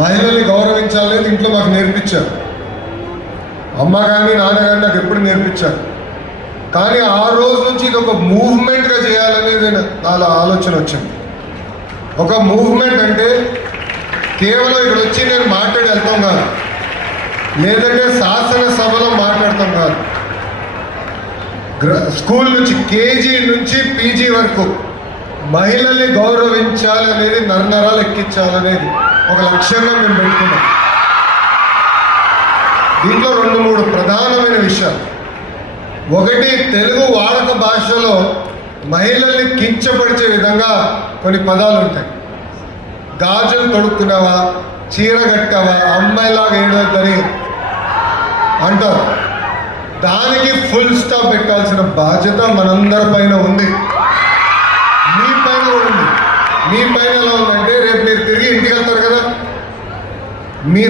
మహిళల్ని గౌరవించాలనేది ఇంట్లో మాకు నేర్పించారు. అమ్మ కానీ నాన్న కానీ నాకు ఎప్పుడు నేర్పించారు. కానీ ఆ రోజు నుంచి ఇది ఒక మూవ్మెంట్గా చేయాలనేది నాలో ఆలోచన వచ్చింది. ఒక మూవ్మెంట్ అంటే కేవలం ఇక్కడ వచ్చి నేను మాట్లాడి వెళ్తాం కాదు, లేదంటే శాసనసభలో మాట్లాడతాం కాదు. స్కూల్ నుంచి కేజీ నుంచి పీజీ వరకు మహిళల్ని గౌరవించాలి అనేది, నరనరాలు ఎక్కించాలనేది ఒక లక్ష్యంగా మేము పెట్టుకున్నాం. దీంట్లో 2-3 ప్రధానమైన విషయాలు. ఒకటి, తెలుగు వాడక భాషలో మహిళల్ని కించపరిచే విధంగా కొన్ని పదాలు ఉంటాయి. గాజులు తొడుక్కున్నావా, చీర కట్టావా, అమ్మాయిలాగా ఏడవద్దని అంటారు. దానికి ఫుల్ స్టాప్ పెట్టాల్సిన బాధ్యత మనందరి పైన ఉంది. మీ పైన కూడా ఉంది. మీ పైన ఎలా ఉందంటే, రేపు మీరు తిరిగి ఇంటికి వెళ్తారు కదా,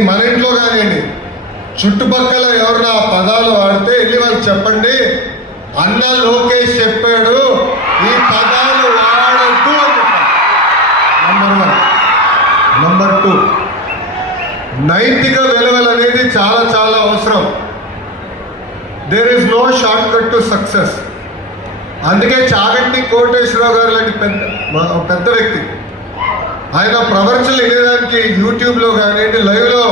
మన ఇంట్లో కానివ్వండి, చుట్టుపక్కల ఎవరైనా ఆ పదాలు వాడితే వెళ్ళి వాళ్ళు చెప్పండి, అన్న లోకేష్ చెప్పాడు ఈ పదాలు వాడద్దు అని చెప్పాలి. నంబర్ 1. నంబర్ 2, నైతిక విలువలు అనేది చాలా చాలా అవసరం. There is no short cut to success. అందుకే చాగంటి కోటేశ్వరరావు గారు లాంటి పెద్ద వ్యక్తి, ఆయన ప్రవర్చనలు వినేదానికి యూట్యూబ్లో కానివ్వండి, లైవ్లో